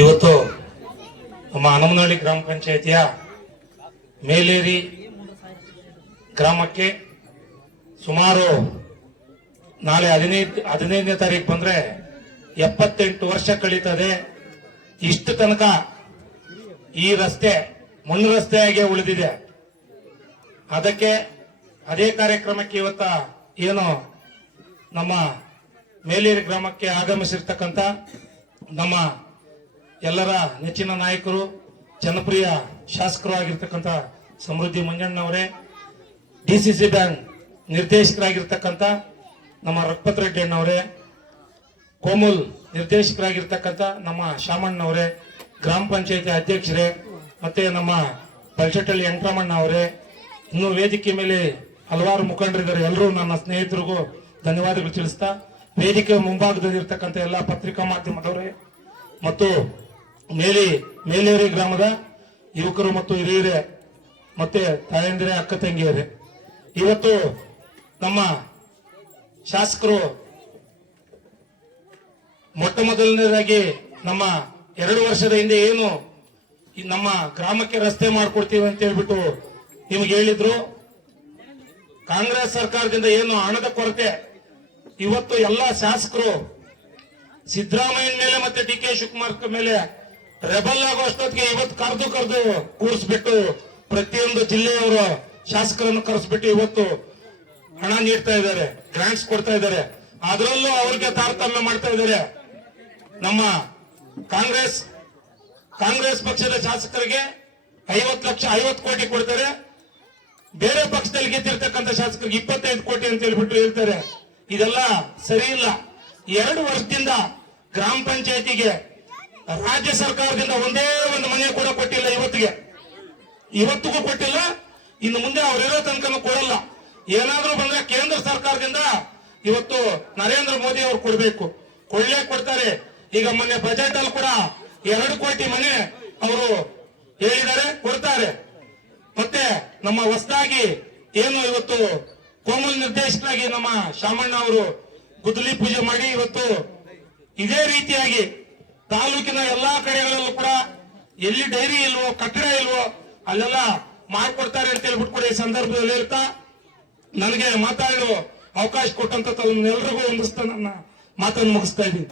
ಇವತ್ತು ನಮ್ಮ ಹನುಮನಹಳ್ಳಿ ಗ್ರಾಮ ಪಂಚಾಯಿತಿಯ ಮೇಲೇರಿ ಗ್ರಾಮಕ್ಕೆ ಸುಮಾರು ನಾಳೆ ಹದಿನೈದು ಹದಿನೈದನೇ ತಾರೀಕು ಬಂದ್ರೆ ಎಪ್ಪತ್ತೆಂಟು ವರ್ಷ ಕಳೀತದೆ. ಇಷ್ಟು ತನಕ ಈ ರಸ್ತೆ ಮಣ್ಣು ರಸ್ತೆಯಾಗೆ ಉಳಿದಿದೆ. ಅದಕ್ಕೆ ಅದೇ ಕಾರ್ಯಕ್ರಮಕ್ಕೆ ಇವತ್ತ ಏನು ನಮ್ಮ ಮೇಲೇರಿ ಗ್ರಾಮಕ್ಕೆ ಆಗಮಿಸಿರ್ತಕ್ಕಂಥ ನಮ್ಮ ಎಲ್ಲರ ನೆಚ್ಚಿನ ನಾಯಕರು, ಜನಪ್ರಿಯ ಶಾಸಕರು ಆಗಿರ್ತಕ್ಕಂಥ ಸಮೃದ್ಧಿ ಮಂಜಣ್ಣವರೇ, ಡಿ ಸಿ ಸಿ ಬ್ಯಾಂಕ್ ನಿರ್ದೇಶಕರಾಗಿರ್ತಕ್ಕಂಥ ನಮ್ಮ ರಘುಪತ್ ರೆಡ್ಡಿ ಅಣ್ಣವರೇ, ಕೋಮುಲ್ ನಿರ್ದೇಶಕರಾಗಿರ್ತಕ್ಕಂಥ ನಮ್ಮ ಶಾಮಣ್ಣವರೇ, ಗ್ರಾಮ ಪಂಚಾಯತಿ ಅಧ್ಯಕ್ಷರೇ, ಮತ್ತೆ ನಮ್ಮ ಪಲ್ಚಟ್ಟಳ್ಳಿ ವೆಂಕಟರಮಣ್ಣ ಅವರೇ ಇನ್ನು ವೇದಿಕೆ ಮೇಲೆ ಹಲವಾರು ಮುಖಂಡರಿದ್ದಾರೆ. ಎಲ್ಲರೂ ನನ್ನ ಸ್ನೇಹಿತರಿಗೂ ಧನ್ಯವಾದಗಳು ತಿಳಿಸ್ತಾ ವೇದಿಕೆ ಮುಂಭಾಗದಲ್ಲಿರ್ತಕ್ಕಂಥ ಎಲ್ಲ ಪತ್ರಿಕಾ ಮಾಧ್ಯಮದವರೇ, ಮತ್ತು ಮೇಲಿ ಮೇಲೇರಿ ಗ್ರಾಮದ ಯುವಕರು ಮತ್ತು ಹಿರಿಯರೇ, ಮತ್ತೆ ತಾಯಂದಿರೇ, ಅಕ್ಕ ತಂಗಿಯರೇ. ಇವತ್ತು ನಮ್ಮ ಶಾಸಕರು ಮೊಟ್ಟ ಮೊದಲನೇದಾಗಿ ನಮ್ಮ ಎರಡು ವರ್ಷದ ಹಿಂದೆ ಏನು ನಮ್ಮ ಗ್ರಾಮಕ್ಕೆ ರಸ್ತೆ ಮಾಡಿಕೊಡ್ತೀವಿ ಅಂತ ಹೇಳ್ಬಿಟ್ಟು ನಿಮ್ಗೆ ಹೇಳಿದ್ರು. ಕಾಂಗ್ರೆಸ್ ಸರ್ಕಾರದಿಂದ ಏನು ಹಣದ ಕೊರತೆ. ಇವತ್ತು ಎಲ್ಲ ಶಾಸಕರು ಸಿದ್ದರಾಮಯ್ಯನ ಮೇಲೆ ಮತ್ತೆ ಡಿ ಕೆ ಶಿವಕುಮಾರ್ ಮೇಲೆ ರೆಬಲ್ ಆಗುವಷ್ಟೊತ್ತಿಗೆ ಇವತ್ತು ಕರೆದು ಕರೆದು ಕೂರಿಸ್ಬಿಟ್ಟು ಪ್ರತಿಯೊಂದು ಜಿಲ್ಲೆಯವರು ಶಾಸಕರನ್ನು ಕರೆಸ್ಬಿಟ್ಟು ಇವತ್ತು ಹಣ ನೀಡ್ತಾ ಇದ್ದಾರೆ ಗ್ರಾಂಟ್ಸ್ ಕೊಡ್ತಾ ಇದ್ದಾರೆ. ಅದರಲ್ಲೂ ಅವ್ರಿಗೆ ತಾರತಮ್ಯ ಮಾಡ್ತಾ ಇದ್ದಾರೆ. ನಮ್ಮ ಕಾಂಗ್ರೆಸ್ ಕಾಂಗ್ರೆಸ್ ಪಕ್ಷದ ಶಾಸಕರಿಗೆ ಐವತ್ತು ಲಕ್ಷ, ಐವತ್ತು ಕೋಟಿ ಕೊಡ್ತಾರೆ. ಬೇರೆ ಪಕ್ಷದಲ್ಲಿ ಗೆದ್ದಿರ್ತಕ್ಕಂಥ ಶಾಸಕರಿಗೆ ಇಪ್ಪತ್ತೈದು ಕೋಟಿ ಅಂತ ಹೇಳ್ಬಿಟ್ಟು ಹೇಳ್ತಾರೆ. ಇದೆಲ್ಲ ಸರಿ ಇಲ್ಲ. ಎರಡು ವರ್ಷದಿಂದ ಗ್ರಾಮ ಪಂಚಾಯತಿಗೆ ರಾಜ್ಯ ಸರ್ಕಾರದಿಂದ ಒಂದೇ ಒಂದು ಮನೆ ಕೂಡ ಕೊಟ್ಟಿಲ್ಲ ಇವತ್ತಿಗೆ. ಇವತ್ತಿಗೂ ಕೊಟ್ಟಿಲ್ಲ, ಇನ್ನು ಮುಂದೆ ಅವರಿರೋ ತನಕನೂ ಕೊಡಲ್ಲ. ಏನಾದ್ರೂ ಬಂದ್ರೆ ಕೇಂದ್ರ ಸರ್ಕಾರದಿಂದ ಇವತ್ತು ನರೇಂದ್ರ ಮೋದಿ ಅವರು ಕೊಡಬೇಕು. ಕೊಳ್ಳೆ ಕೊಡ್ತಾರೆ. ಈಗ ಮೊನ್ನೆ ಬಜೆಟ್ ಅಲ್ಲಿ ಕೂಡ ಎರಡು ಕೋಟಿ ಮನೆ ಅವರು ಹೇಳಿದ್ದಾರೆ, ಕೊಡ್ತಾರೆ. ಮತ್ತೆ ನಮ್ಮ ಹೊಸದಾಗಿ ಏನು ಇವತ್ತು ಕೋಮಲ್ ನಿರ್ದೇಶಕರಾಗಿ ನಮ್ಮ ಶಾಮಣ್ಣ ಅವರು ಗುದ್ದಲಿ ಪೂಜೆ ಮಾಡಿ ಇವತ್ತು ಇದೇ ರೀತಿಯಾಗಿ ತಾಲೂಕಿನ ಎಲ್ಲಾ ಕಡೆಗಳಲ್ಲೂ ಕೂಡ ಎಲ್ಲಿ ಡೈರಿ ಇಲ್ವೋ, ಕಟ್ಟಡ ಇಲ್ವೋ, ಅಲ್ಲೆಲ್ಲ ಮಾಡಿಕೊಡ್ತಾರೆ ಅಂತ ಹೇಳ್ಬಿಟ್ಟು ಕೂಡ ಈ ಸಂದರ್ಭದಲ್ಲಿ ಹೇಳ್ತಾ, ನನಗೆ ಮಾತಾಡಲು ಅವಕಾಶ ಕೊಟ್ಟಂತ ಎಲ್ಲರಿಗೂ ಒಂದಿಸ್ತಾ ನನ್ನ ಮಾತನ್ನು ಮುಗಿಸ್ತಾ ಇದ್ದೀನಿ.